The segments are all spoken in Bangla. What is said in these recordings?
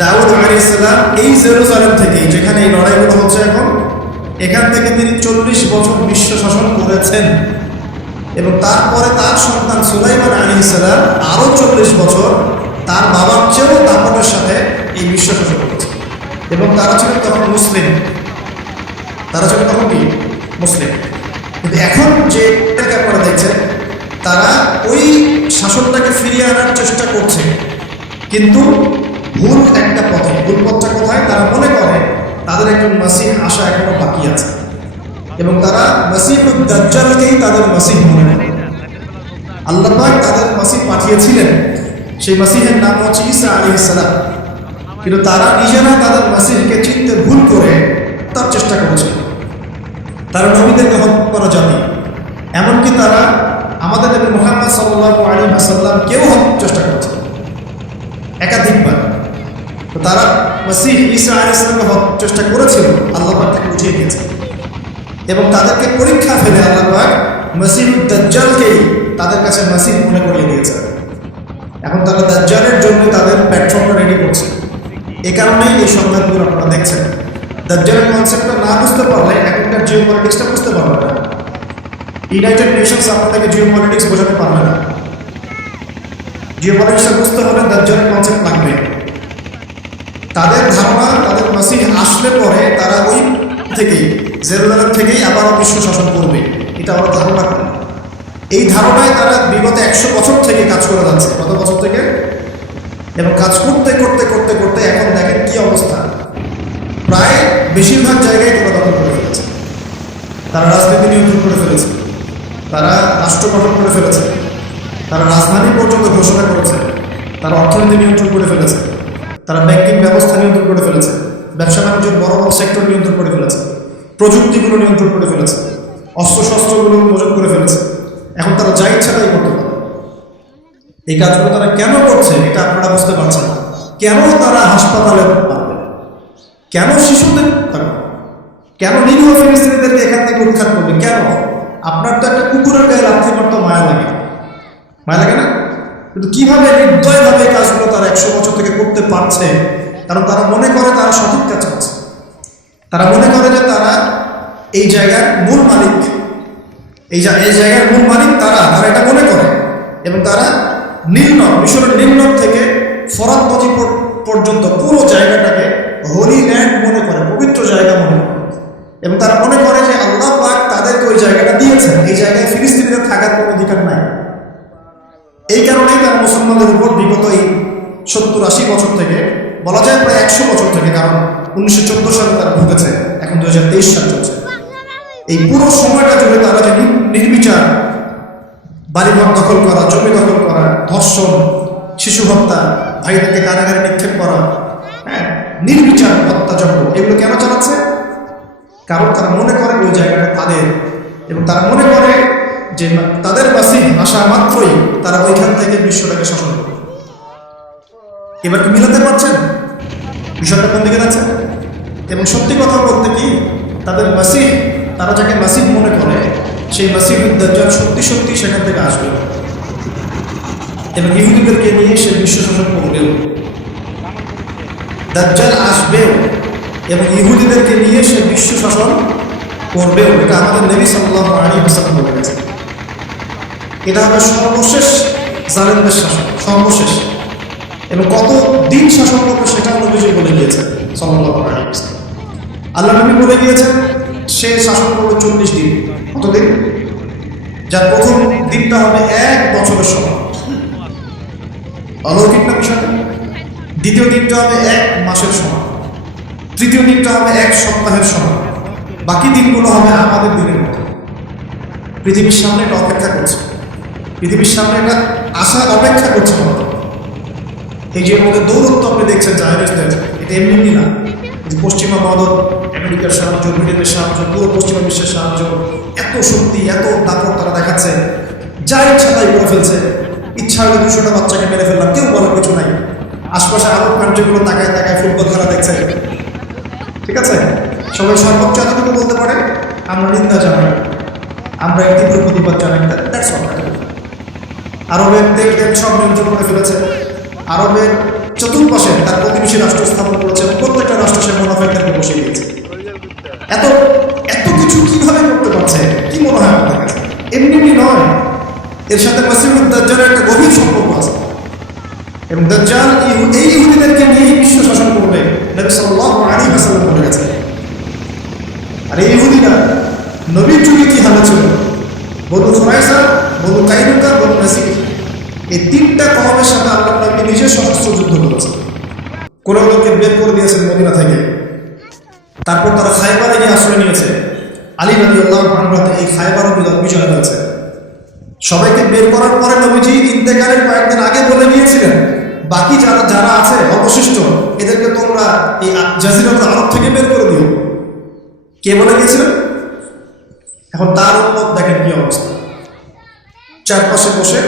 দাউদ আলাইহিস সালাম এই জেরুজালেম থেকে, যেখানে এই লড়াইগুলো হচ্ছে এখন, এখান থেকে তিনি 40 বছর বিশ্ব শাসন করেছেন। এবং তারপরে তার সন্তান সুলাইমান আলাইহিস সালাম আরও 40 বছর তার বাবার চেয়েও দাপটের সাথে এই বিশ্ব শাসন করেছে। এবং তারা ছিলেন তখন মুসলিম, তারা ছিলেন তখন কি মুসলিম। কিন্তু এখন যেটাকে আপনারা দেখছেন, তারা ওই শাসনটাকে ফিরিয়ে আনার চেষ্টা করছে, কিন্তু ভুল একটা পথে। ভুল পথটা কোথায়? তারা মনে করে তাদের একজন মাসিহ আসা এখনো বাকি আছে, এবং তারা মাসিহুদ দাজ্জালকেই তাদের মাসিহ মনে করে। আল্লাহ পাক তাদের মাসিহ পাঠিয়েছিলেন, সেই মাসিহের নাম হচ্ছে ঈসা আলাইহিস সালাম, কিন্তু তারা নিজেরা তাদের মাসিহকে চিনতে ভুল করে তার চেষ্টা করেছে। তারা নবীদেরকে হত্যা করা জাতি, এমনকি তারা আমাদের নবী মুহাম্মদ সাল্লাল্লাহু আলাইহি ওয়াসাল্লামকেও হত্যার চেষ্টা করেছে একাধিকবার। তো তারা মাসিহ ঈসা আলাইহিস সালামকে হত্যার চেষ্টা করেছিল, আল্লাহ পাক তাকে উঠিয়ে দিয়েছে। এবং তাদেরকে পরীক্ষা ফেলে আল্লাহ পাক মাসিহুদ দাজ্জালকেই তাদের কাছে মাসিহ মনে করিয়ে দিয়েছে। এখন তারা দাজ্জালের জন্য তাদের প্ল্যাটফর্মটা রেডি করছে। এই কারণেই এই সংবাদগুলো আপনারা দেখছেন। দাজ্জালের কনসেপ্টটা না বুঝতে পারলে এখনকার জিওপলিটিক্সটা বুঝতে পারবে না। ইউনাইটেড নেশনস আপনাদেরকে জিওপলিটিক্স বোঝাতে পারবে না। জিওপলিটিক্সটা বুঝতে হলে দাজ্জালের কনসেপ্ট লাগবে। তাদের ধারণা, তাদের মাসিহ আসলে পরে তারা ওই থেকেই, জেরুজালেম থেকেই আবার বিশ্ব শাসন করবে, এটা আমার ধারণা। এই ধারণায় তারা বিগত 100 বছর থেকে কাজ করে যাচ্ছে। কত বছর থেকে? এবং কাজ করতে করতে করতে করতে এখন দেখেন কি অবস্থা। প্রায় বেশিরভাগ জায়গায় তারা দখল করে ফেলেছে। তারা রাজনীতি নিয়ন্ত্রণ করে ফেলেছে, তারা রাষ্ট্র গঠন করে ফেলেছে, তারা রাজধানী পর্যন্ত ঘোষণা করেছে, তারা অর্থনীতি নিয়ন্ত্রণ করে ফেলেছে, তারা ব্যাংকিং ব্যবস্থা নিয়ন্ত্রণ করে ফেলেছে, ব্যবসা বাণিজ্যের বড় বড় সেক্টর নিয়ন্ত্রণ করে ফেলেছে, প্রযুক্তিগুলো নিয়ন্ত্রণ করে ফেলেছে, অস্ত্রশস্ত্রগুলো মজুত করে ফেলেছে। এখন তারা যা ইচ্ছা তাই করতে পারে। এই কাজগুলো তারা কেন করছে এটা আপনারা বুঝতে পারছেন না। কেন তারা হাসপাতালে পারবে, কেন শিশুদের থাকবে, কেন নিরীহ ফিলিস্তিনিদেরকে এখান থেকে উৎখাত করবে? কেন? আপনার তো একটা কুকুরের গায়ে লাথি মারতে মায়া লাগে, মায়া লাগে না? কিন্তু কিভাবে নির্দয়ভাবে এই কাজগুলো তারা 100 বছর থেকে করতে পারছে? কারণ তারা মনে করে তারা সঠিক কাজ করছে। তারা মনে করে যে তারা এই জায়গার মূল মালিক, এই জায়গার মূল মালিক তারা এটা মনে করে। এবং তারা নীলনদ, মিশরের নীলনদ থেকে ফরাত নদী পর্যন্ত পুরো জায়গাটাকে হোলি ল্যান্ড মনে করে, পবিত্র জায়গা মনে করে। এবং তারা মনে করে যে আল্লাহ পাক তাদেরকে ওই জায়গাটা দিয়েছেন, এই জায়গায় ফিলিস্তিনিদের থাকার কোনো অধিকার নাই। এই কারণেই তারা মুসলমানদের উপর বিগত এই 70-80 বছর থেকে, বলা যায় প্রায় 100 বছর থেকে, কারণ 1914 সালে তারা ঢুকেছে, এখন 2023 সাল চলছে, এই পুরো সময়টা জুড়ে তারা যে নির্বিচার বাড়িঘর দখল করা, জমি দখল করা, ধর্ষণ, শিশু হত্যা, ভাইদেরকে কারাগারে নিক্ষেপ করা, নির্বিচার হত্যাযজ্ঞ, এগুলো কেন চালাচ্ছে? কারণ তারা মনে করে ওই জায়গাটা তাদের, এবং তারা মনে করে যে তাদের মাসিহ আসা মাত্রই তারা ওইখান থেকে বিশ্বটাকে শাসন করবে। এবার কি মিলাতে পারছেন বিষয়টা কোন দিকে যাচ্ছে? এবং সত্যি কথা বলতে কি, তাদের মাসিহ, তারা যাকে মাসিহ মনে করে, সেই মাসিহুদ দাজ্জাল সত্যি সত্যি সেখান থেকে আসবে এবং ইহুদিদেরকে নিয়ে সে বিশ্ব শাসন করবেও। দাজ্জাল আসবেও এবং ইহুদিদেরকে নিয়ে সে বিশ্ব শাসন করবেও। এটা আমাদের নবী সাল্লাল্লাহু আলাইহি ওয়াসাল্লাম বলে গেছে। এটা হবে সর্বশেষ জালেমদের শাসন, সর্বশেষ। এবং কত দিন শাসন করবে সেটাও নবীজি বলে গিয়েছেন সাল্লাল্লাহু আলাইহি ওয়াসাল্লাম। আল্লাহ নবী বলে গিয়েছেন সে শাসন করবে 40 দিন। কতদিন? যার প্রথম দিনটা হবে 1 বছরের সময়, অলৌকিক না বিষয়টা। দ্বিতীয় দিনটা হবে 1 মাসের সময়, তৃতীয় দিনটা হবে 1 সপ্তাহের সময়, বাকি দিনগুলো হবে আমাদের দিনের মতো। পৃথিবীর সামনে এটা অপেক্ষা করছে, পৃথিবীর সামনে এটা আশা অপেক্ষা করছে। এই যে মধ্যে দৌরত্ব আপনি দেখছেন জাহেরিস্টদের, এটা এমনি না। পশ্চিমা মদত, আমেরিকার সাহায্য, ব্রিটেনের সাহায্য, পুরো পশ্চিমা বিশ্বের সাহায্য, এত শক্তি, এত দাপট তারা দেখাচ্ছে, যা ইচ্ছা তাই করে ফেলছে। ইচ্ছা হলে 200টা বাচ্চাকে মেরে ফেললাম, কেউ বলার কিছু নাই। আশপাশে আরব কান্ট্রিগুলো তাকায় তাকায় ফুটবল খেলা দেখছে, ঠিক আছে? সবাই সর্বোচ্চ এতটুকু বলতে পারে, আমরা নিন্দা জানাই, আমরা তীব্র প্রতিবাদ জানাই। That's all. আরবের তেল সব নিয়ন্ত্রণ করে ফেলেছে। আরবের চতুর্পাশে তার প্রতিবেশী রাষ্ট্র স্থাপন করেছে, প্রত্যেকটা রাষ্ট্র সে মুনাফিকদেরকে বসিয়ে দিয়েছে। এত এত কিছু কিভাবে করতে পারছে? কি মনে হয় আপনাদের কাছে? এমনি এমনি নয়, এর সাথে মাসিহুদ দাজ্জালের একটা গভীর সম্পর্ক আছে। এবং দাজ্জাল এই ইহুদিদেরকে নিয়েই বিশ্ব শাসন করবে, নবী সাল্লাল্লাহু আলাইহি ওয়াসাল্লাম বলে গেছেন। আর এই ইহুদিরা নবীর যুগে কি হাল ছিল? বনু খুরাইজা, বনু কাইনুকা, বনু নাসির, এই তিনটা কওমের সাথে আল্লাহ নবী নিজে সশস্ত্র যুদ্ধ করেছেন। কোরআনকে বের করে দিয়েছেন মদিনা থেকে। তারপর তারা খায়বারে গিয়ে আশ্রয় নিয়েছে। আলী রাদিয়াল্লাহু আনহু এই খায়বারও বিজয় হয়েছে। সবাইকে বের করার পরে নবীজি ইন্তেকালের কয়েকদিন আগে বলে নিয়েছিলেন, বাকি যারা আছে অবশিষ্ট এদেরকে তোমরা এই জাজিরাতুল আরব থেকে বের করে দিও। কে বলে দিয়েছিলেন? এখন তার উম্মত দেখেন কি অবস্থা। চারপাশে বসে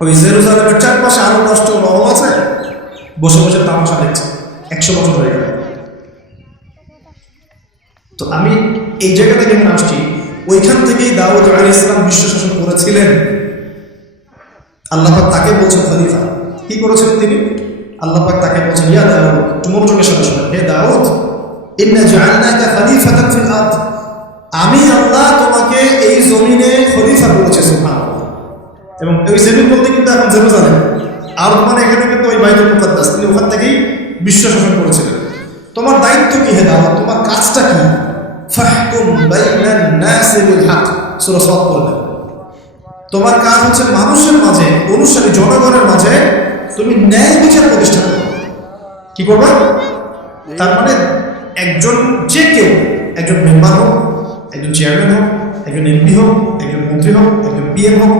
ওই জেরুজালেমের চারপাশে আরো 10টা মহল আছে, বসে বসে তামাশা দেখছে। 100 বছর হয়ে গেল। তো আমি এই জায়গা থেকে মনে আসছি, ওইখান থেকেই দাউদ আলাইহিস সালাম বিশ্ব শাসন করেছিলেন। আল্লাহ পাক তাকে বলছেন খলিফা। কি করেছিলেন তিনি? আল্লাহ পাক তাকে বলছেন, ইয়া দাউদ, মনোযোগের সাথে শোনেন, হে দাউদ, ইন্না জাআলনাকা খলিফাতান ফিল আরদ, আমি আল্লাহ তোমাকে এই জমিনে খলিফা করেছি। সুবহানাল্লাহ। এবং ওই জমিন বলতে কিন্তু এখন জেরুজালেম, আরব মানে এখানে কিন্তু ওই বাইতুল মুকাদ্দাস, তিনি ওখান থেকেই বিশ্ব শাসন করেছিলেন। তোমার দায়িত্ব কি হে দাউদ? তোমার কাজটা কি? ফাহকুম বাইনান নাসি বিল হক, সূরা সাদ বলেন। তোমার কাজ হচ্ছে মানুষের মাঝে, অনুসারী জনগণের মাঝে তুমি ন্যায় বিচার প্রতিষ্ঠা করো। কি করবে? তার মানে একজন যে কেউ, একজন মেম্বার হোক, একজন চেয়ারম্যান হোক, একজন এমপি হোক, একজন মন্ত্রী হোক, একজন পিএম হোক,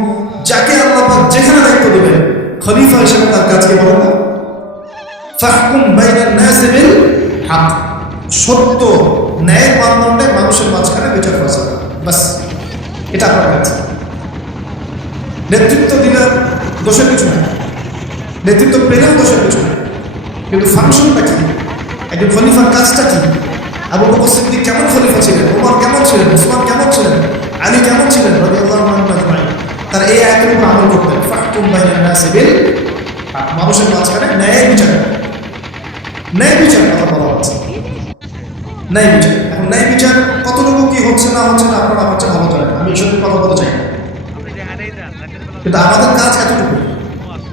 যাকে আল্লাহ পাক যেখানে দায়িত্ব দেবেন, খলিফা হিসেবে তার কাজকে বলেন না ফাহকুম বাইনান নাসি বিল হক, সত্য ন্যায়ের মানদণ্ডে মানুষের মাঝখানে বিচার ফয়সালা, বাস এটা আপনার কাজ। নেতৃত্ব দিলে দোষের কিছু নাই, নেতৃত্ব পেলেও দোষের কিছু নাই, কিন্তু ফাংশনটা কি? একজন খলিফার কাজটা কি? আবু বকর সিদ্দিক কেমন খলিফা ছিলেন? ওমর কেমন ছিলেন? উসমান কেমন ছিলেন? আলী কেমন ছিলেন? রাদিয়াল্লাহু আনহুম আজমাইন। তারা এই আয়াতের উপর আমল করতেন। ফাহকুম বাইনান নাসি বিল হক, মানুষের মাঝখানে ন্যায় বিচার। ন্যায় বিচার কথা বলা হচ্ছে, ন্যায় বিচার। এখন ন্যায় বিচার কতটুকু কি হচ্ছে না হচ্ছে না আপনারা আমার চেয়ে ভালো জানেন, আমি এই সত্যি কথা বলতে চাই না। কিন্তু আমাদের কাজ এতটুকু,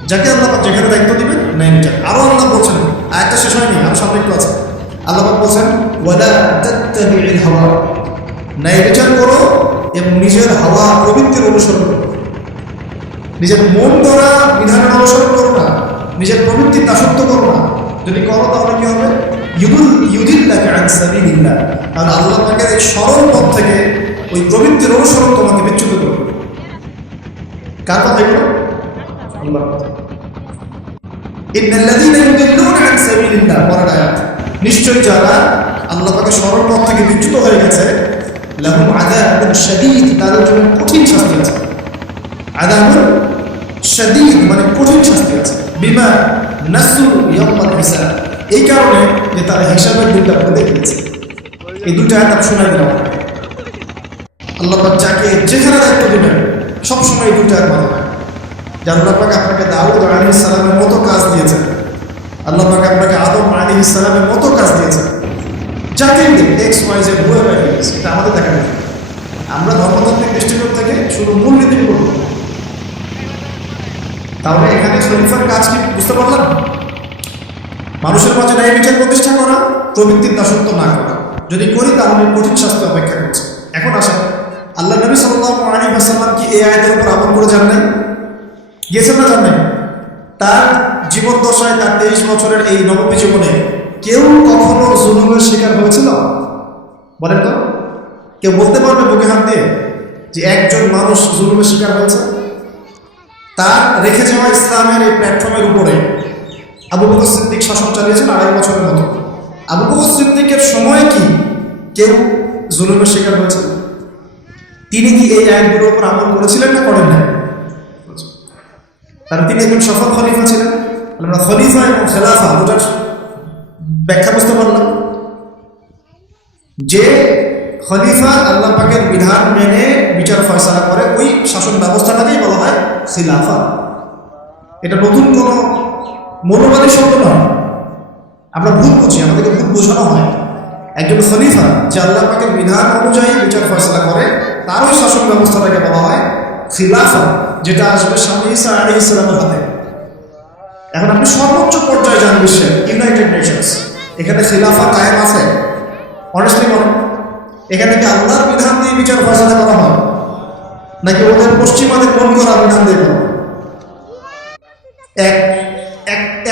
যাকে আল্লাহ যেখানে দায়িত্ব দিবেন ন্যায় বিচার। আরো আল্লাহ বলছেন, আয়াতটা শেষ হয়নি, আরো সামনে একটু আছে। আল্লাহ বলছেন, ওয়ালা তাত্তাবি'ল হাওয়া, ন্যায় বিচার করো এবং নিজের হাওয়া প্রবৃত্তির অনুসরণ করো। নিজের মন গড়া বিধানের অনুসরণ করো না, নিজের প্রবৃত্তির দাসত্ব করো না। যদি করো তাহলে কি হবে? ইউদিল্লাকা আন সাবিলিল্লাহ, তাহলে আল্লাহ পাকের এই সরল পথ থেকে ওই প্রবৃত্তির অনুসরণ তোমাকে বিচ্যুত করবে। কার কথা এগুলো? আল্লাহর কথা। ইন্নাল্লাযীনা ইউদিল্লুনা আন সাবিলিল্লাহ, পরের আয়াত, নিশ্চয়ই যারা আল্লাহ পাকের সরল পথ থেকে বিচ্যুত হয়ে গেছে, লাহুম আযাবুন শাদীদ, তাদের জন্য কঠিন শাস্তি আছে। আযাবুন শাদীদ মানে কঠিন শাস্তি আছে। বিমা নাসু ইয়াউমাল হিসাব, এই কারণে যে তারা হিসাবের দিনটা ভুলে গিয়েছে। এই দুইটা আয়াত শোনাই দিলাম। আল্লাহ পাক যাকে যেখানে দায়িত্ব দিবেন সবসময় এই দুইটা আয়াত মাথায় রাখবেন। যে আল্লাহ পাক আপনাকে দাউদ আলাইহিস সালামের মতো কাজ দিয়েছেন, আল্লাহ পাক আপনাকে আদম আলাইহিস সালামের মতো কাজ দিয়েছেন। যাকে এক্স ওয়াই জেড বয়ে বেড়ে গেছে, এটা আমাদের দেখা যায়। আমরা ধর্মতান্ত্রিক দৃষ্টিকোণ থেকে শুধু মূলনীতি করব। তাহলে এখানে খলিফার কাজ কি বুঝতে পারলাম? মানুষের মাঝে ন্যায় বিচার প্রতিষ্ঠা করা, প্রবৃত্তির দাসত্ব না করা। যদি করি তাহলে কঠিন শাস্তি অপেক্ষা করছে। এখন আসেন, আল্লাহ নবী সাল্লাল্লাহু আলাইহি ওয়াসাল্লাম কি এই আয়াতের উপর আমল করে যান নাই? গিয়েছেন না? যান নাই? তার জীবন দশায়, তার 23 বছরের এই নবমী জীবনে কেউ কখনো জুলুমের শিকার হয়েছিল? বলেন তো, কেউ বলতে পারবে বুকে হাত দিয়ে যে একজন মানুষ জুলুমের শিকার হয়েছে? তার রেখে যাওয়া ইসলামের এই প্ল্যাটফর্মের উপরে আবু বকর সিদ্দিক শাসন চালিয়েছেন 2.5 বছরের মতো। আবু বকর সিদ্দিকের সময় কি কেউ জুলুমের শিকার হয়েছে? তিনি কি এই আইনগুলোর উপর আমল করেছিলেন না করেন না? কারণ তিনি একজন সফল খলিফা ছিলেন। আমরা খলিফা এবং খেলাফা দুটার ব্যাখ্যা বুঝতে পারলাম। যে খলিফা আল্লাহ পাকের বিধান মেনে বিচার ফয়সালা করে, ওই শাসন ব্যবস্থাটাকেই বলা হয় খিলাফা। এটা নতুন কোনো মৌলবাদী শব্দ নয়, আমরা ভুল বুঝি, আমাদেরকে ভুল বোঝানো হয়। একজন খলিফা যে আল্লাহ পাকের বিধান অনুযায়ী বিচার ফয়সালা করে, তারই শাসন ব্যবস্থাটাকে বলা হয় খিলাফা, যেটা আসবে স্বামী ঈসা আলাইহিস সালামের হাতে। এখন আপনি সর্বোচ্চ পর্যায়ে যান বিশ্বের ইউনাইটেড নেশনস, এখানে খিলাফা কায়েম আছে? অনেস্টলি বলেন, এখানে কি আল্লাহর বিধান দিয়ে বিচার ফয়সালা করা হয়, নাকি ওদের পশ্চিমাদের মন করা বিধান দিয়ে করা হয়?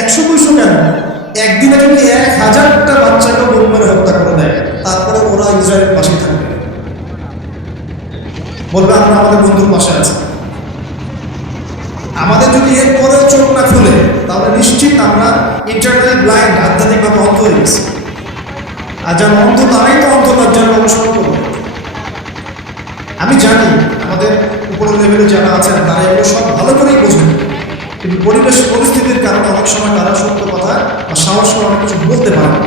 100-200 কেন, একদিনে যদি 1000টা বাচ্চাকে বোম মেরে হত্যা করে দেয়, তারপরে ওরা ইসরায়েলের পাশে থাকবে, বলবে আমরা আমাদের বন্ধুর পাশে আছি। আমাদের যদি এরপরে চোখ না খুলে, তাহলে নিশ্চিত আমরা ইন্টারনালি ব্লাইন্ড, আধ্যাত্মিকভাবে অন্ধ হয়ে গেছি। আর যারা অন্ধ তারাই তো অন্ধ লজ্জার অনুসরণ করবে। আমি জানি আমাদের উপরের লেভেলে যারা আছেন তারা এগুলো সব ভালো করেই বোঝেন, কিন্তু পরিবেশ পরিস্থিতির কারণে অনেক সময় তারা সত্য কথা বা সাহস করে অনেক কিছু বলতে পারে না।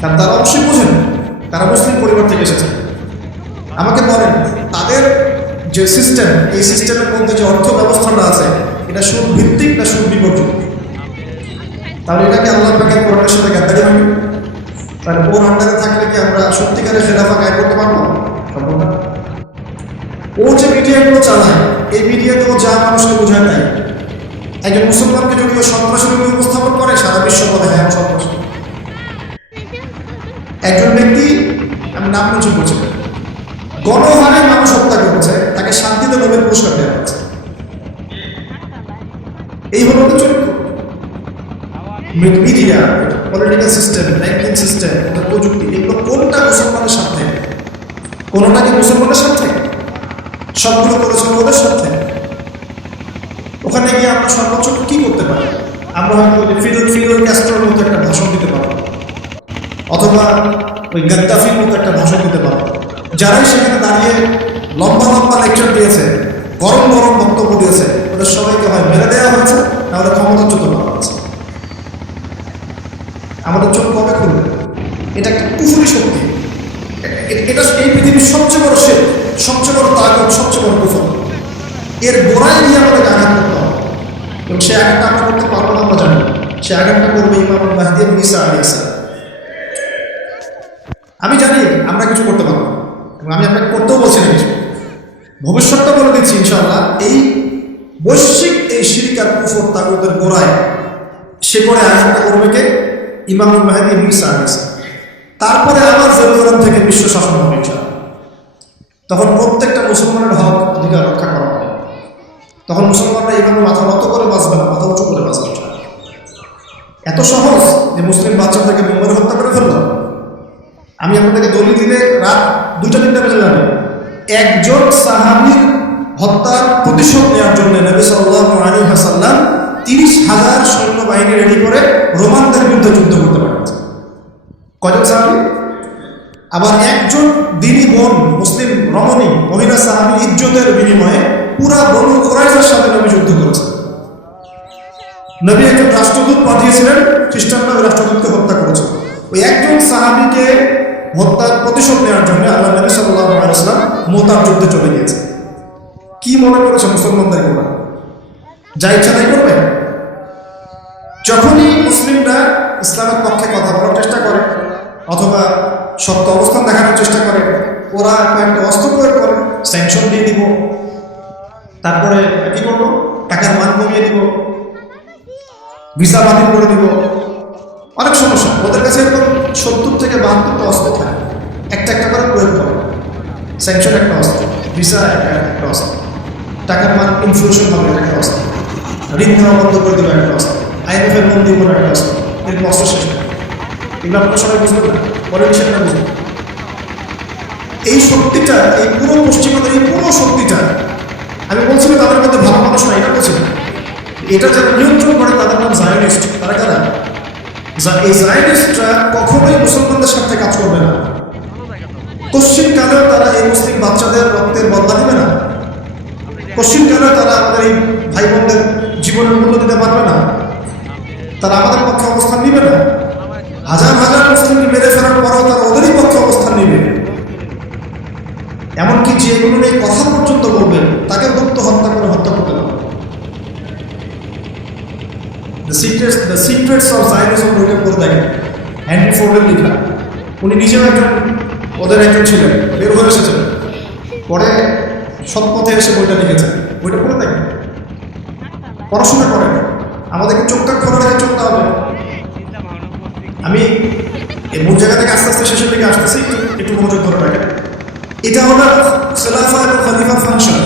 কারণ তারা অবশ্যই বোঝেন, তারা মুসলিম পরিবার থেকে এসেছে। আমাকে বলেন, তাদের যে সিস্টেম, এই সিস্টেমের মধ্যে যে অর্থ ব্যবস্থাটা আছে, এটা সুদ ভিত্তিক না সুদ বিবর্জিত? তাহলে এটাকে আল্লাহ পাকের কোরআনের সাথে গাদ্দারি হবে। তাহলে ওর আন্ডারে থাকলে কি আমরা সত্যিকারের খেলাফা গায়ে করতে পারবো? সম্ভব না। ও যে মিডিয়াগুলো চালায়, এই মিডিয়াতেও যা মানুষকে বোঝায় নাই। একজন মুসলমানকে যদি ও সন্ত্রাসী রূপে উপস্থাপন করে, সারা বিশ্ব বলে হ্যাঁ সন্ত্রাসী। একজন ব্যক্তি, আমি নাম mention করছি না, গণহারে মানুষ হত্যা করেছে, তাকে শান্তিতে নোবেল পুরস্কার দেওয়া হচ্ছে। এই হলো তো চরিত্র। Media, political system, banking system, প্রযুক্তি, এগুলো কোনটা মুসলমানের সাথে? কোনটা কি মুসলমানের সাথে? সবগুলো করেছিল ওদের সাথে। ওখানে গিয়ে আমরা সর্বোচ্চ কি করতে পারি? আমরা হয়তো ফিদেল ক্যাস্ট্রোর মতো একটা ভাষণ দিতে পারবো, অথবা ওই গাদ্দাফির মতো একটা ভাষণ দিতে পারবো। যারাই সেখানে দাঁড়িয়ে লম্বা লম্বা লেকচার দিয়েছে, গরম গরম বক্তব্য দিয়েছে, ওদের সবাইকে হয় মেরে দেওয়া হয়েছে, নাহলে ক্ষমতাচ্যুত করা হয়েছে। আমাদের চোখ কবে খুলবে? এটা একটা কুফুরি শক্তি। এটা এই পৃথিবীর সবচেয়ে বড় শেখ, সবচেয়ে বড় তাগত, সবচেয়ে বড় কুফর। এর গোড়ায় গিয়ে আমাদের আঘাত করতে হবে, এবং সে আঘাতটা আমরা করতে পারবো না, আমরা জানি। সে আঘাতটা করবে ইমামুল মাহদী এবং ঈসা আলাইহিস সালাম। আমি জানি আমরা কিছু করতে পারবো, এবং আমি আপনাকে করতেও বলছি না কিছু। ভবিষ্যৎটা বলে দিচ্ছি ইনশাআল্লাহ, এই বৈশ্বিক এই শিরক আর কুফর তাগুতের গোড়ায় সে করে আঘাতটা করবে কে? ইমামুল মাহদী এবং ঈসা আলাইহিস সালাম। তারপরে আবার জেরুজালেম থেকে বিশ্ব শাসন হবে ইনশাআল্লাহ। তখন প্রত্যেকটা মুসলমানের হক অধিকার রক্ষা করা হবে। তখন মুসলমানরা এইভাবে মাথা নত করে বাঁচবে না, মাথা উঁচু করে বাঁচবে। এত সহজ যে মুসলিম বাচ্চাদেরকে বোমে হত্যা করে ফেললো। আমি আপনাদেরকে দলিল দিলে রাত 2টা-3টা বেজে যাবে। একজন সাহাবীর হত্যার প্রতিশোধ নেওয়ার জন্য নবী সাল্লাল্লাহু আলাইহি ওয়াসাল্লাম 30,000 সৈন্যবাহিনী রেডি করে রোমানদের বিরুদ্ধে যুদ্ধ করতে পারেন। কয়জন সাহাবী? আবার একজন দিনী বোন, মুসলিম রমণী মহিলা সাহাবী ইজ্জতের বিনিময়ে পুরা বনু কুরাইজার সাথে নবী যুদ্ধ করেছেন। নবী একজন রাষ্ট্রদূত পাঠিয়েছিলেন, খ্রিস্টানরা ওই রাষ্ট্রদূতকে হত্যা করেছে। ওই একজন সাহাবীকে হত্যার প্রতিশোধ নেওয়ার জন্য আল্লাহ নবী সাল্লাল্লাহু আলাইহি ওয়াসাল্লাম মুতার যুদ্ধে চলে গিয়েছে। কি মনে করেছে মুসলমানদের গোড়া? যা ইচ্ছা তাই করবে? যখনই মুসলিমরা ইসলামের পক্ষে কথা বলার চেষ্টা করে অথবা সত্য অবস্থান দেখানোর চেষ্টা করে, ওরা একটা অস্ত্র প্রয়োগ করে, স্যাংশন দিয়ে দিব, তারপরে কি করবো, টাকার মান কমিয়ে দিব, ভিসা বাতিল করে দিব। অনেক সমস্যা ওদের কাছে, এরকম 70 থেকে 72টা অস্ত্র থাকে, একটা একটা করে প্রয়োগ করে। স্যাংশন একটা অস্ত্র, ভিসা একটা অস্ত্র, টাকার মান ইনফ্লেশন হবে একটা অস্ত্র, ঋণ দেওয়া বন্ধ করে দেবো একটা অস্ত্র, IMF-এর লোন দিব একটা অস্ত্র। এরকম অস্ত্র শেষ করে এগুলো আপনারা সবাই বুঝবেন না, পলিটিশিয়ানরা বুঝবেন। এই শক্তিটা, এই পুরো পশ্চিমাদের এই পুরো শক্তিটা, আমি বলছি না তাদের মধ্যে ভালো মানুষ না, এটা বলছি না। এটা যারা নিয়ন্ত্রণ করে তাদের নাম জায়নিস্ট। তারা কারা? এই জায়নিস্টরা কখনোই মুসলমানদের সাথে কাজ করবে না। পশ্চিমকালেও তারা এই মুসলিম বাচ্চাদের রক্তের বদলা দিবে না। পশ্চিমকালেও তারা আমাদের এই ভাই বোনদের জীবনের মূল্য দিতে পারবে না। তারা আমাদের পক্ষে অবস্থান নিবে না। হাজার হাজার মুসলিমকে মেরে ফেলার পরেও তারা ওদেরই পক্ষে অবস্থান নিবে। এমনকি যে এগুলো নিয়ে কথা পর্যন্ত বলবেন, তাকে গুপ্ত হত্যা করে হত্যা করতে হবে। সিক্রেটস অফ জায়নিজম বইটা পড়ে দেখেন, হেনরি ফোর্ডের লেখা। উনি নিজেও একজন ওদের একজন ছিলেন, বের হয়ে এসেছিলেন, পরে সৎপথে এসে বইটা লিখেছেন। বইটা পড়ে দেখেন, পড়াশোনা করেন, আমাদেরকে চোখটা খোলা রেখে চলতে হবে। আমি এই মূল জায়গা থেকে আস্তে আস্তে শেষের দিকে আসতেছি, একটু মনোযোগ ধরে রাখেন। এটা হলো খেলাফা এবং খলিফা ফাংশন।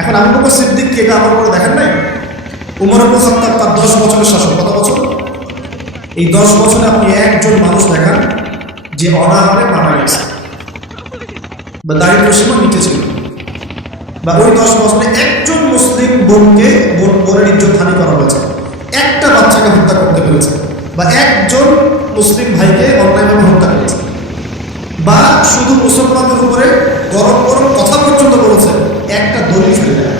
এখন আবু বকর সিদ্দিককে এটা আমার উপরে দেখেন নাই, উমর ইবনে খাত্তাব তার 10 বছরের শাসন, কত বছর? এই 10 বছরে আপনি একজন মানুষ দেখান যে অনাহারে মারা গেছে বা দারিদ্র সীমার নিচে ছিল, বা ওই 10 বছরে একজন মুসলিম বোনকে বোনের ইজ্জত হানি করা হয়েছে, একটা বাচ্চাকে হত্যা করতে পেরেছে, বা একজন মুসলিম ভাইকে অন্যায়ভাবে হত্যা করেছে, বা শুধু মুসলমানদের উপরে গরম গরম কথা পর্যন্ত বলেছে, একটা দলিল ফেলে দেয়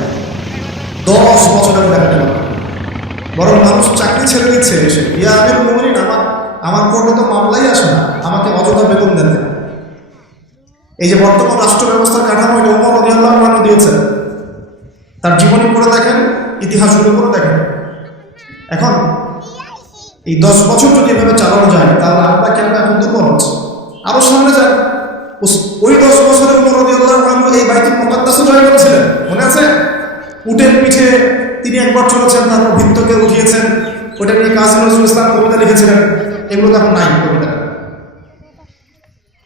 10 বছরের দেখাতে পারে। বরং মানুষ চাকরি ছেড়ে দিচ্ছে এসে, ইয়া আমিরুল মুমিনিন, আমার কোর্টে তো মামলাই আসে না, আমাকে অযথা বেতন দেন। এই যে বর্তমান রাষ্ট্র ব্যবস্থার কাঠামো, এটা ওমর রাদিয়াল্লাহু আনহু দিয়েছেন। তার জীবনী পড়ে দেখেন, ইতিহাসগুলো পড়ে দেখেন। এখন এই 10 বছর যদি এভাবে চালানো যায়, তাহলে আমরা কেন এখন দুর্বল হচ্ছে? আরো সামনে যান, ওই 10 বছরে ওমর রাদিয়াল্লাহু আনহু এই বাইতুল মুকাদ্দাসও জয় করেছিলেন, মনে আছে? উটের পিঠে তিনি একবার চলেছেন, তারপর ভিত্তকে উঠিয়েছেন, ওটা নিয়ে কাজী নজরুল ইসলাম কবিতা লিখেছিলেন। এগুলো তো এখন নাই কবিতা,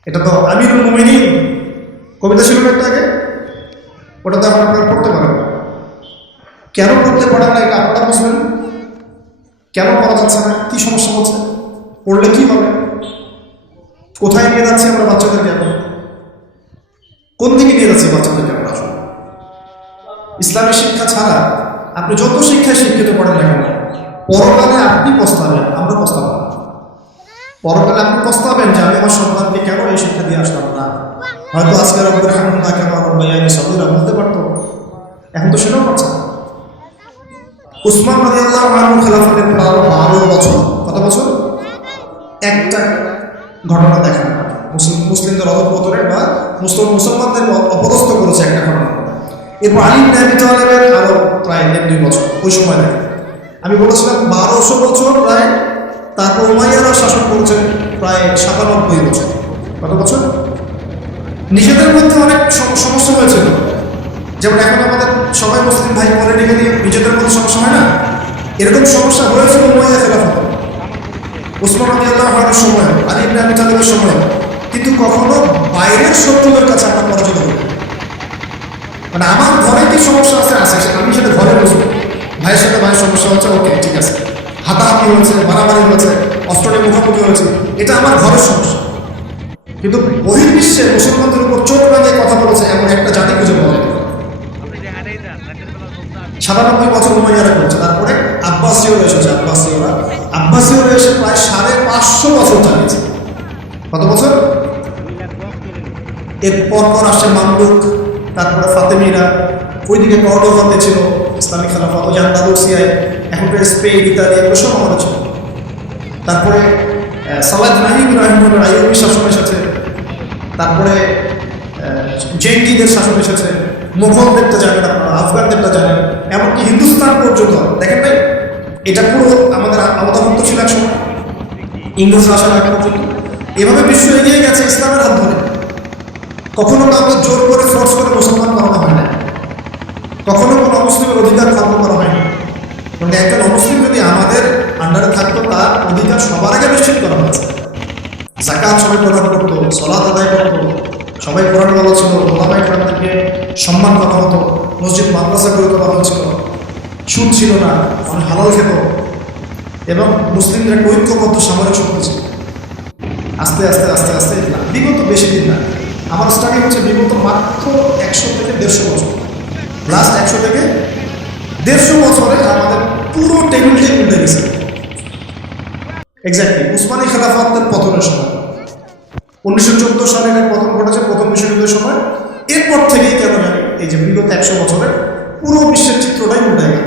এটা তো আমিরুল মুমিনিন কবিতা ছিল একটা আগে, ওটা তো এখন আপনারা পড়তে পারেন। কেন পড়তে পারেন না এটা আপনারা বুঝবেন। কেন পড়া যাচ্ছে না, কি সমস্যা হচ্ছে, পড়লে কি হবে, কোথায় নিয়ে যাচ্ছি আমরা বাচ্চাদেরকে, এখন কোন দিকে নিয়ে যাচ্ছি বাচ্চাদেরকে আমরা? আসলে ইসলামের শিক্ষা ছাড়া আপনি যত শিক্ষায় শিক্ষিত পড়েন না কেন, পরকালে আপনি পস্তাবেন, আমরা পস্তাব না। পরকালে আপনি পস্তাবেন যে আমি আমার সন্তানকে কেন এই শিক্ষা দিয়ে আসলাম না। হয়তো আজকে রব্বুর হামদুলিল্লাহ কেমন রব্বায়ানি সগীরা বলতে পারতো, এখন তো সেটাও পারছে না। উসমান রাদিয়াল্লাহু আনহু খেলাফতের 12 বছর, কত বছর? একটা ঘটনা দেখেন, মুসলিমদের অধঃপতনের বা মুসলমানদের অপদস্থ করেছে একটা ঘটনা। এরপর আলী ইবনে আবি তালেবের আরো প্রায় 1-2 বছর, ওই সময় দেখেন। আমি বলেছিলাম 1200 বছর প্রায়, তারপর উমাইয়ারা শাসন করেছেন প্রায় 97 বছর। কত বছর? নিজেদের মধ্যে অনেক সমস্যা হয়েছিল, যেমন এখন আমাদের সবাই মুসলিম ভাই পলিটিক্যালি নিজেদের মধ্যে সমস্যা হয় না, এরকম সমস্যা হয়েছিল উমাইয়া খেলাফতে, উসমান রাদিয়াল্লাহু আনহুর সময়, আলী ইবনে আবি তালেবের সময়। কিন্তু কখনো বাইরের শত্রুদের কাছে আমরা পরাজিত হই। মানে আমার ঘরে কি সমস্যা আছে, আমি সেটা ঘরে বসবো, ভাইয়ের সাথে ভাইয়ের সমস্যা হচ্ছে, ওকে ঠিক আছে, হাতাহাতি হয়েছে, মারামারি হয়েছে, অস্ত্রের মুখোমুখি হয়েছে, এটা আমার ঘরের সমস্যা। কিন্তু বহির্বিশ্বে মুসলমানদের উপর চোখ রাঙিয়ে কথা বলেছে এমন একটা জাতি খুঁজে পাওয়া যেত। 97 বছর উমাইয়ারা করছে, তারপরে আব্বাসীয়রা এসেছে, আব্বাসীয়রা এসে প্রায় 550 বছর চালিয়েছে। কত বছর? এর পর আসছে মামলুক, তারপরে ফাতেমিরা, ওইদিকে কর্ডোবাতে ছিল ইসলামিক খেলাফত, ওই আন্দালুসিয়ায়, এখনকার স্পেন, ইতালি, এগুলো সব আমাদের ছিল। তারপরে সালাহ নাহিম রাহিমুল্লাহ আইয়ুবী শাসন এসেছে, তারপরে জেঙ্গিদের শাসন এসেছে, মুঘলদেরটা জানেন আপনারা, আফগানদেরটা জানেন, এমনকি হিন্দুস্তান পর্যন্ত দেখেন নাই, এটা পুরো আমাদের আওতাভুক্ত ছিল এক সময়, ইংরেজরা আসার আগ পর্যন্ত। এভাবে বিশ্ব এগিয়ে গেছে ইসলামের হাত ধরে। কখনো কাউকে জোর করে ফোর্স করে মুসলমান করানো হয় না, কখনো কোনো অমুসলিমের অধিকার খর্ব করা হয়নি। মানে একজন অমুসলিম যদি আমাদের আন্ডারে থাকতো, তার অধিকার সবার আগে নিশ্চিত করা হয়েছে। যাকাত সবাই প্রদান করতো, সালাত আদায় করতো, সবাই কোরআন বলা ছিল, ওলামায়ে কেরামদেরকে সম্মান করা হতো, মসজিদ মাদ্রাসা করে তোলা হয়েছিল, সুদ ছিল না, অনেক হালাল খেত, এবং মুসলিমদের একটা ঐক্যবদ্ধ সামরিক শক্তি ছিল। আস্তে আস্তে আস্তে আস্তে বিগত বেশি দিন না, আমার স্টাডি হচ্ছে বিগত মাত্র 100 থেকে 150 বছর, লাস্ট 100 থেকে 150 বছরে আমাদের পুরো টেবিলটাই উল্টে গেছে। এক্স্যাক্টলি উসমানী খেলাফতের পতনের সময়, 1914 সালে এর পতন ঘটেছে, প্রথম বিশ্বযুদ্ধের সময়। এরপর থেকেই কেন জানি এই যে বিগত 100 বছরে পুরো বিশ্বের চিত্রটাই উল্টে গেল।